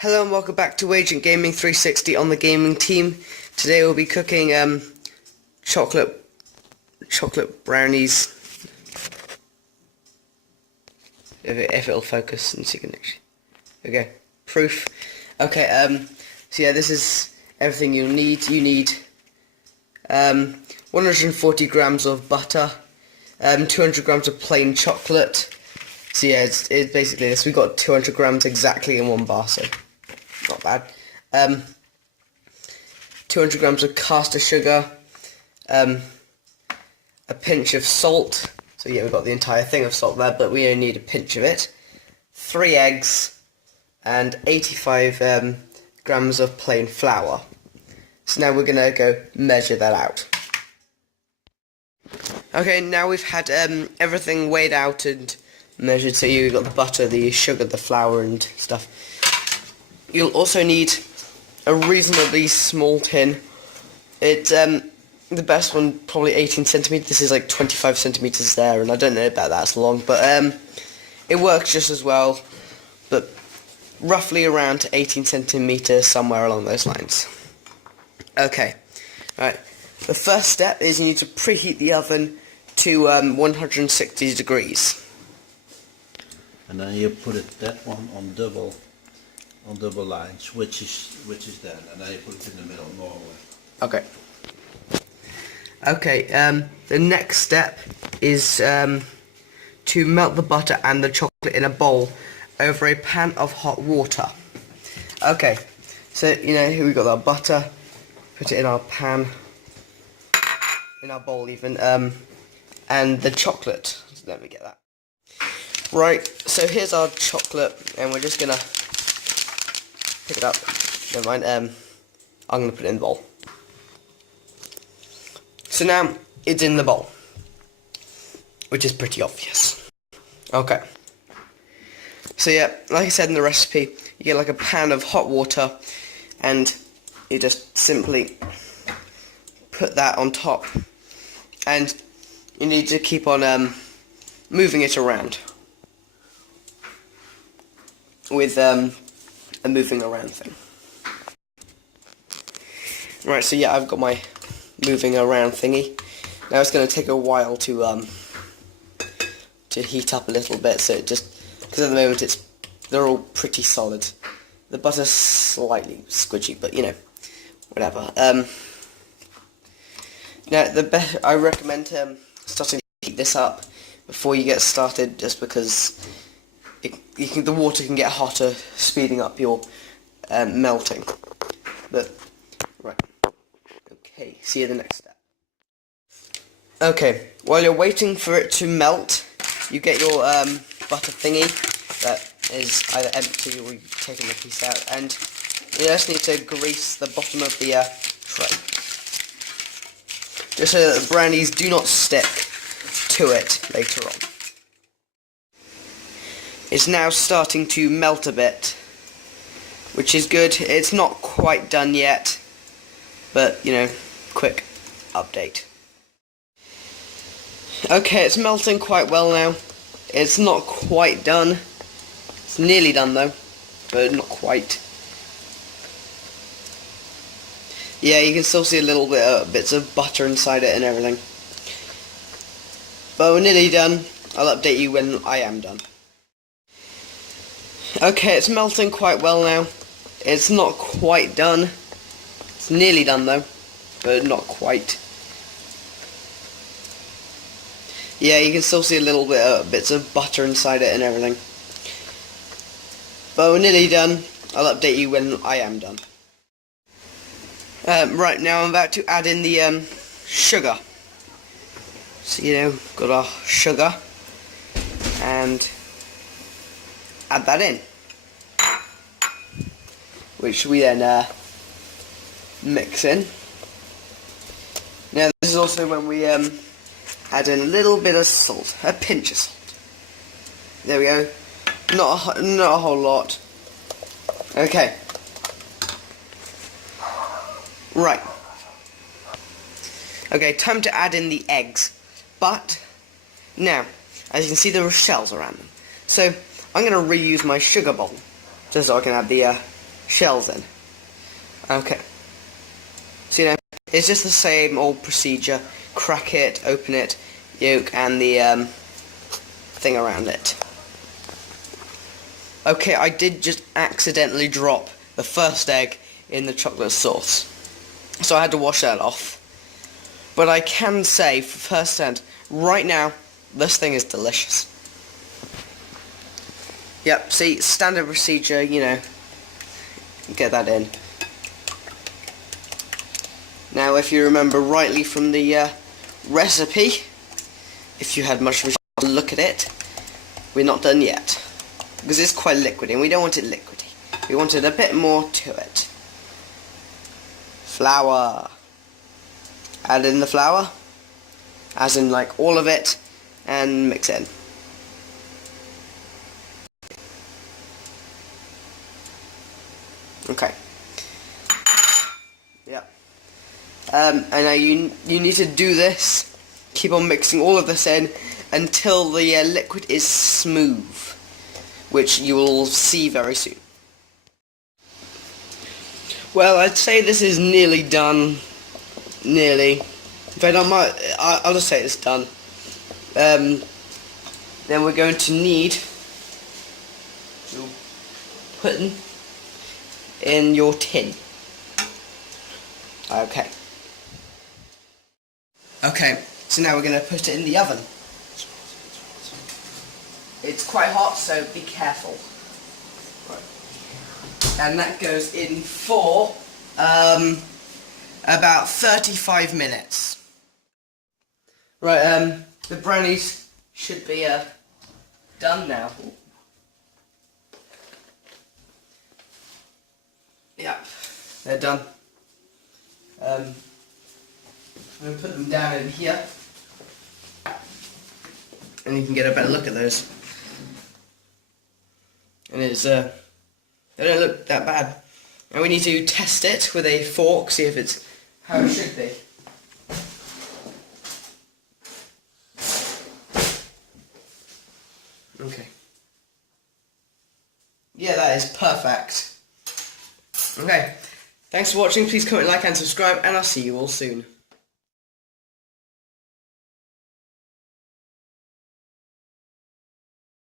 Hello and welcome back to Agent Gaming 360 on the gaming team. Today we'll be cooking chocolate brownies. If it'll focus, and so you can actually. Okay, proof. Okay, so yeah, this is everything you'll need. You need 140 grams of butter, 200 grams of plain chocolate. So yeah, it's basically this. We got 200 grams exactly in one bar, so not bad. 200 grams of caster sugar, a pinch of salt. So yeah, we've got the entire thing of salt there, but we only need a pinch of it. 3 eggs, and 85 grams of plain flour. So now we're gonna go measure that out. Okay, now we've had everything weighed out and measured. So you've got the butter, the sugar, the flour, and stuff. You'll also need a reasonably small tin. It's the best one, probably 18 centimeters. This is like 25 centimeters there, and I don't know about that's long, but it works just as well. But roughly around 18 centimeters, somewhere along those lines. Okay, right. The first step is you need to preheat the oven to 160 degrees. And then you put that one on double lines, which is then, and then you put it in the middle normally. Okay. Okay, the next step is to melt the butter and the chocolate in a bowl over a pan of hot water. Okay, so here we got our butter, put it in our pan, in our bowl even, and the chocolate, so let me get that. Right, so here's our chocolate, and we're just gonna pick it up. Never mind, I'm gonna put it in the bowl. So now it's in the bowl, which is pretty obvious. Okay. So yeah, like I said in the recipe, you get like a pan of hot water, and you just simply put that on top, and you need to keep on moving it around with a moving around thing. Right, so yeah, I've got my moving around thingy. Now it's going to take a while to heat up a little bit, so because at the moment they're all pretty solid. The butter's slightly squidgy, but whatever. Now I recommend starting to heat this up before you get started, just because the water can get hotter, speeding up your melting. But right, okay. See you in the next step. Okay, while you're waiting for it to melt, you get your butter thingy that is either empty or you've taken the piece out, and you just need to grease the bottom of the tray, just so that the brownies do not stick to it later on. It's now starting to melt a bit, which is good. It's not quite done yet, but quick update. Okay, it's melting quite well now. It's not quite done. It's nearly done though, but not quite. Yeah, you can still see a little bits of butter inside it and everything. But we're nearly done. I'll update you when I am done. Okay, it's melting quite well now. It's not quite done. It's nearly done though, but not quite. Yeah, you can still see a little bits of butter inside it and everything. But we're nearly done. I'll update you when I am done. Right, now I'm about to add in the sugar. So got our sugar, and add that in, which we then mix in. Now this is also when we add in a little bit of salt, a pinch of salt. There we go. Not a whole lot. Okay. Right. Okay, time to add in the eggs. But now, as you can see, there are shells around them. So I'm going to reuse my sugar bowl, just so I can add the shells in. Okay. So, you know, it's just the same old procedure. Crack it, open it, yolk, and the thing around it. Okay, I did just accidentally drop the first egg in the chocolate sauce, so I had to wash that off. But I can say, for first hand, right now, this thing is delicious. Yep, see, standard procedure, you know, get that in. Now, if you remember rightly from the recipe, if you had much of a look at it, we're not done yet. Because it's quite liquidy, and we don't want it liquidy. We wanted a bit more to it. Flour. Add in the flour, as in like all of it, and mix it in. Okay. Yeah. And now you need to do this. Keep on mixing all of this in until the liquid is smooth, which you will see very soon. Well, I'd say this is nearly done. Nearly. In fact, I'll just say it's done. Then we're going to need to put in your tin. Okay. Okay, so now we're going to put it in the oven. It's quite hot, so be careful. Right. And that goes in for about 35 minutes. Right, the brownies should be done now. Yep, they're done. I'm going to put them down in here, and you can get a better look at those. And it's they don't look that bad. And we need to test it with a fork, see if it's how it should be. Okay. Yeah, that is perfect. Okay. Thanks for watching. Please comment, like and subscribe, and I'll see you all soon.